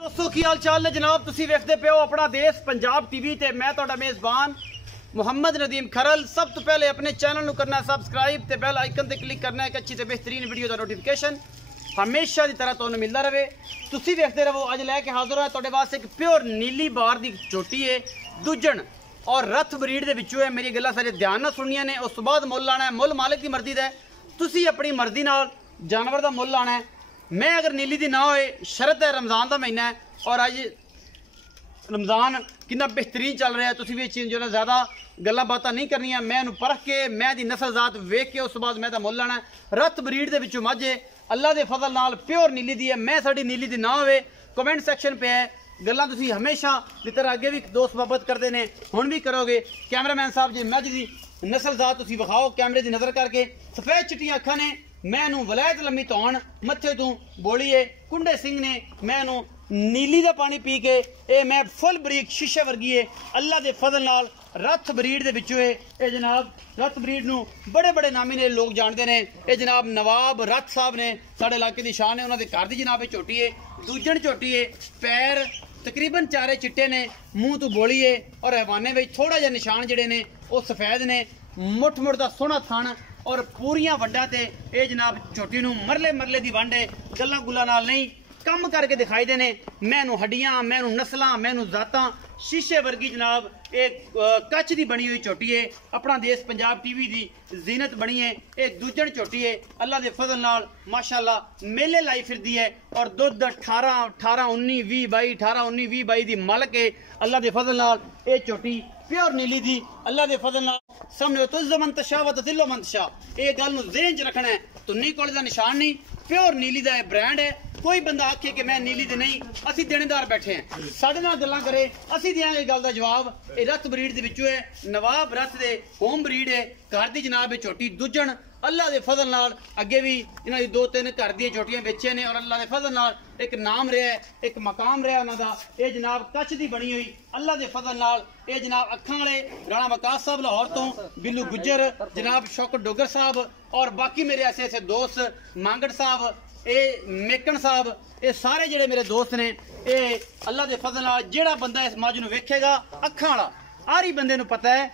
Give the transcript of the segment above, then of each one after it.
दोस्तों की हाल चाल ने जनाब, तुसी वेखदे पे हो अपना देश पंजाब टीवी ते मैं तुहाडा मेज़बान मुहम्मद नदीम खरल। सब तो पहले अपने चैनल नू करना सबसक्राइब ते बेल आइकन ते क्लिक करना है कि अच्छी ते बेहतरीन वीडियो का नोटिफिकेशन हमेशा की तरह तुहानू मिलता रहे। तुसी वेखदे रहो। अज लैके हाजिर है तुहाडे वास्ते एक प्योर नीली बार की चोटी है, दूजन और रथ ब्रीड के विचों है। मेरी गल्लां सारे ध्यान नाल सुनिया ने। उस तो बाद मुल लाना है, मुल मालिक की मर्जी का है। तुसी अपनी मर्जी नाल जानवर का मुल लाना है। मैं अगर नीली दी ना होए, शरत है रमज़ान का महीना है और अज रमज़ान कितना बेहतरीन चल रहा है। तुसी भी चीज़ जो है ज़्यादा गल्लां बातां नहीं करनियां। मैं इहनूं परख के मैं दी नस्ल जात वेख के उस बाद मैं मुल लाना है। रथ ब्रीड के विचों मझ है, अल्लाह के फजल नाल प्योर नीली दी है। मैं साड़ी नीली दी ना होवे, कमेंट सैक्शन पे है। गल्लां तुसी हमेशा की तरह अगे भी दोस्त मोहब्बत करते हैं, हुण भी करोगे। कैमरामैन साहब जी मझ दी नस्ल जात तुसी विखाओ कैमरे की नज़र करके। सफेद चिट्टियां अखां ने, मैं इहनूं वलैत लम्मी धौण मत्थे तों बोलीए कुंडे सिंह ने। मैं इहनूं नीली का पानी पी के ये मैं फुल बरीक शीशे वर्गी है। अल्लाह के फजल नाल रथ ब्रीड के विचों है। ये जनाब रथ ब्रीड नूं बड़े बड़े नामी ने लोग जानते हैं। ये जनाब नवाब रथ साहब ने साढ़े इलाके की शान है। उन्होंने घर की जनाब झोटी है, दूजन झोटी है। पैर तकरीबन चारे चिट्टे ने, मूँह तो बोली है और हवाने में थोड़ा जहा निशान जड़े ने वो सफेद ने। मुठ मुठ का सोहना थान और पूरियां वंडा ते ये जनाब झोटी नूं मरले मरले की वंड है। गल्लां गुल्लां नाल नहीं, कम करके दिखाई देने। मैनू हड्डियां, मैनू नस्लां, मैनू जातां शीशे वर्गी जनाब एक कच की बनी हुई झोटी है। अपना देश पंजाब टीवी की जीनत बनी है। एक दूजन झोटी है। अल्लाह के फजल नाल माशाअल्लाह मेले लाई फिरदी है और दुध 18 19 20 22 18 19 20 22 की मालक है। अल्लाह के फजल नाल ये झोटी प्योर नीली दी अल्लाह के फजल नाल सामने तुज़ मंतशा व तज़िल्लु मंतशा। ये गल नूं ज़हन च रखना है। तुन्नी कोले दा निशान नहीं, प्योर नीली का ब्रांड है। कोई बंदा आखे कि मैं नीली दे नहीं, असी देनेदार बैठे हैं। साढ़े नाल गल्लां करे, असी देंगे गल का जवाब। ये रथ ब्रीड के विचों है, नवाब रथ दे होम ब्रीड है। घर की जनाब छोटी दूजन अल्लाह के फजल नाल अगे भी इन्हां दी 2-3 घर दी छोटियां बेचे ने और अल्लाह के फजल नाल एक नाम रहा है, एक मकाम रहा उन्हां दा। ये जनाब कच दी बनी हुई अल्लाह के फजल नाल। ये जनाब अखां वाले राणा वकास साहब लाहौर तो, बिल्लू गुज्जर जनाब शौकत डोगर साहब और बाकी मेरे ऐसे ऐसे दोस्त मांगड़ साहब, ये मेकन साहब, ये सारे जेडे मेरे दोस्त ने। ये अल्लाह के फजल नाल जेड़ा बंदा इस मज नूं वेखेगा अखां वाला हर ही बंदे नूं पता है।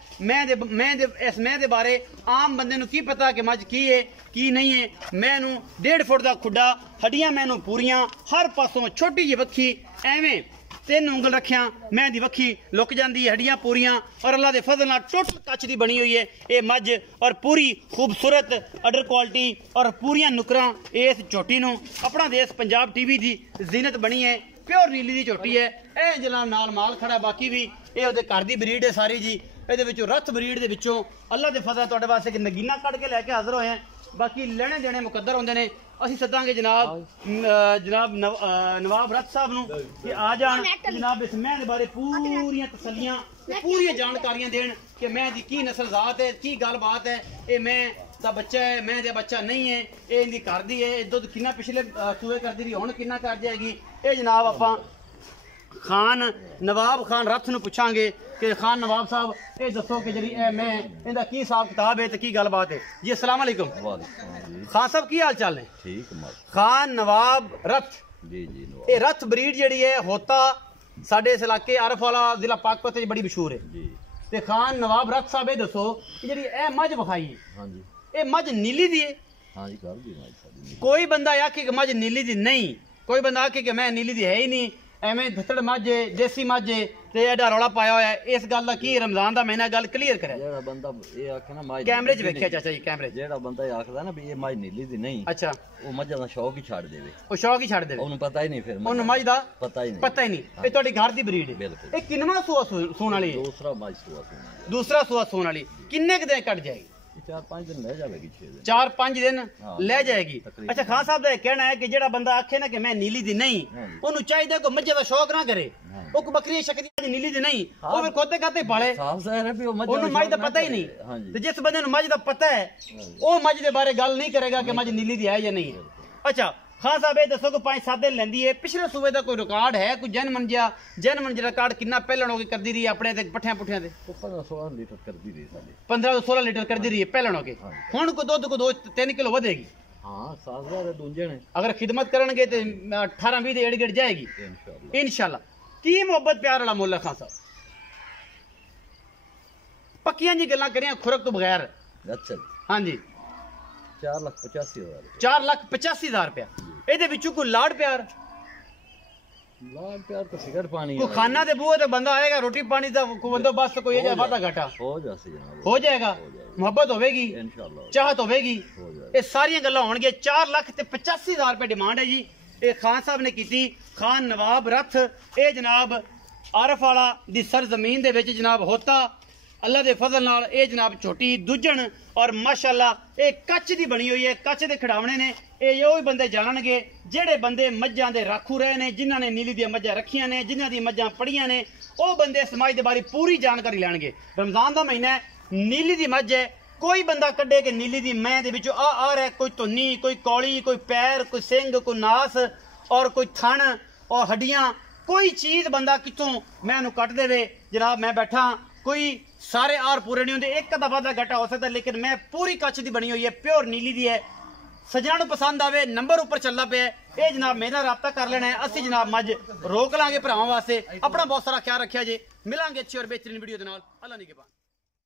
इस मैं दे बारे आम बंदे नूं की पता कि मज की है की नहीं है। मैनू 1.5 फुट का खुडा, हड्डियां मैनू पूरियां, हर पासों छोटी जी वक्खी, एवें 3 उंगल रखिया मैं दी वक्खी लुक जाती है, हड्डियां पूरियां और अल्लाह के फजल नाल टोटल कच की बनी हुई है ये मज और पूरी खूबसूरत अडर क्वालिटी और पूरियां नुकरां। इस झोटी नूं अपना देश पंजाब टीवी की जीनत बनी है। प्योर नीली की झोटी है। यह जनाब नाल माल खड़ा, बाकी भी ये उहदे घर की ब्रीड है सारी जी। ये रथ ब्रीड के विचों अल्लाह के फजल तुहाडे वास्ते एक नगीना कढ़ के लैके हाजिर होए हैं। बाकी लेने देने मुकद्दर होंदे ने। असीं सदांगे जनाब नवाब रथ साहब नूं कि आ जान जनाब इस मैं दे बारे पूरियां तसल्लियां पूरी जानकारियां देन कि मैं दी की नस्ल जात है, की गल बात है। ये मैं दा बच्चा है, मैं दे बच्चा नहीं है। ये इनकी घर दी है। दुध कितना पिछले सूए करती रही, हुण कितना कर जाएगी। ये जनाब आपां खान नवाब खान रथ नूं पुछांगे कि खान नवाब साहब ये दसो कि जी मैं इहदा की हिसाब किताब है तो की गल बात है जी। अस्सलाम वालेकुम खान साहब, की हाल चाल है? ठीक खान नवाब रथ जी जी। ये रथ ब्रीड जी है होता साडे इस इलाके आरफ वाला जिला पाकपत बड़ी मशहूर है जी। ते खान नवाब रथ साहब ये दसो कि जी ए मझ विखाई है, हाँ जी, ये मझ नीली दी है? हाँ जी, कर दी। कोई बंदा आखे कि मझ नीली दी नहीं, कोई बंदा आखे कि मैं नीली दी है ही नहीं, एवं धत्तड़ मझ देसी मझ ते एडा रौला पाया होया है। इस गल का की रमजान का महीना गल क्लीयर करे। जेड़ा बंदा ये आखे ना मझ कैमरे च वेखिया चाचा जी, कैमरे जेड़ा बंदा ये आखदा ना भी ये मझ नीली दी नहीं, अच्छा वो मझां दा शौक ही छड़ देवे। वो शौक ही छड़ देवे, ओनू पता ही नहीं फिर ओनू मझ दा पता ही नहीं। ये तुहाडी घर दी ब्रीड है। बिल्कुल। ये किनवा सूआ सूण वाली है? दूसरा मझ सूआ सूना। दूसरा सूआ सूण वाली किन्ने क दिन कट जाएगी? 4-5 दिन ले जाएगी, 6 दिन 4-5 दिन हाँ, ले जाएगी। अच्छा खान साहब का कहना है कि जेड़ा बंदा आखे ना कि मैं नीली दी नहीं, ओनू चाहिए को मज्जे का शौक ना करे, वो बकरी शकरी नीली दी नहीं, वो फिर खोते खाते पाले, ओनू मझ का पता ही नहीं। तो जिस बंदे मझ का पता है वो मझ के बारे गल नहीं करेगा कि मझ नीली दी है या नहीं है। अच्छा खान साहब ये दसो कि 5-7 दिन लेंदी है, पिछले सूबे का कोई रिकॉर्ड है? कोई जन मन रिकॉर्ड कितना पहलन हो के करती रही अपने पट्ठिया पुठिया से? 15-16 लीटर करती रही, 15 ਤੋਂ 16 लीटर करती रही है पहलन हो के। हुण को दुध को 2-3 किलो ਵਧेगी? हाँ 7,000 दूंजे ने अगर खिदमत करनगे तो 18-20 ਦੇ ਏੜ ਗਿੜ ਜਾਏਗੀ इंशाल्लाह। इंशाल्लाह। की मोहब्बत प्यार वाला मुल्ला खान साहब पक्कियां जी गल्लां करियां खुरक तो बगैर। अच्छा जी। हाँ जी 4,85,000 4,85,000 रुपया। ਇਹਦੇ ਵਿੱਚੋਂ ਕੋਈ ਲਾੜ ਪਿਆਰ लाल प्यार तो सिगरेट पानी कोई खाना दे बूहे ते बंदा आएगा रोटी पानी दा कोई बंदोबस्त कोई है वादा घाटा हो जासे जनाब हो जाएगा। मोहब्बत होवेगी इंशाल्लाह चाहत होवेगी हो जाएगा। ये सारियां गल्लां होणगे। 4,85,000 रुपए डिमांड है जी। ये खान साहब ने की खान नवाब रथ ये जनाब आरफ वाला दी सरजमीन दे विच जनाब होता अल्लाह दे फजल नाल ये जनाब छोटी दुजन और माशाअल्लाह ये कच्च दी बनी हुई है। कच्च दे खिडावणे ने ये ओही बंदे जानणगे जेड़े बंदे मज्जां दे राखू रहे ने जिन्हां ने नीली दी मज्जां रखियां ने जिन्हां दी मज्जां पड़ियां ने ओ बंदे समाज दे बारे पूरी जानकारी लैणगे। रमजान दा महीना है नीली दी मज्ज है कोई बंदा कड्डे के नीली दी मैं दे विचों आ रहा है कोई धुन्नी कोई कौली कोई पैर कोई सिंग कोई नास और कोई थण और हड्डियां कोई चीज बंदा कितों मैं इहनूं कट देवे जनाब मैं बैठा कोई सारे आर पूरे नहीं होंगे एक अद्धा वाधा घाटा हो सकता लेकिन मैं पूरी कच्छ दी बनी हुई है प्योर नीली दी है। सजना नूं पसंद आवे नंबर ऊपर चलना पे ये जनाब मेरा राब्ता कर लेना है। असी जनाब मज रोक लांगे भरावां वास्ते। अपना बहुत सारा ख्याल रखिया जे मिलांगे अच्छी और बेहतरीन वीडियो दे नाल। अल्लाह निगहबान।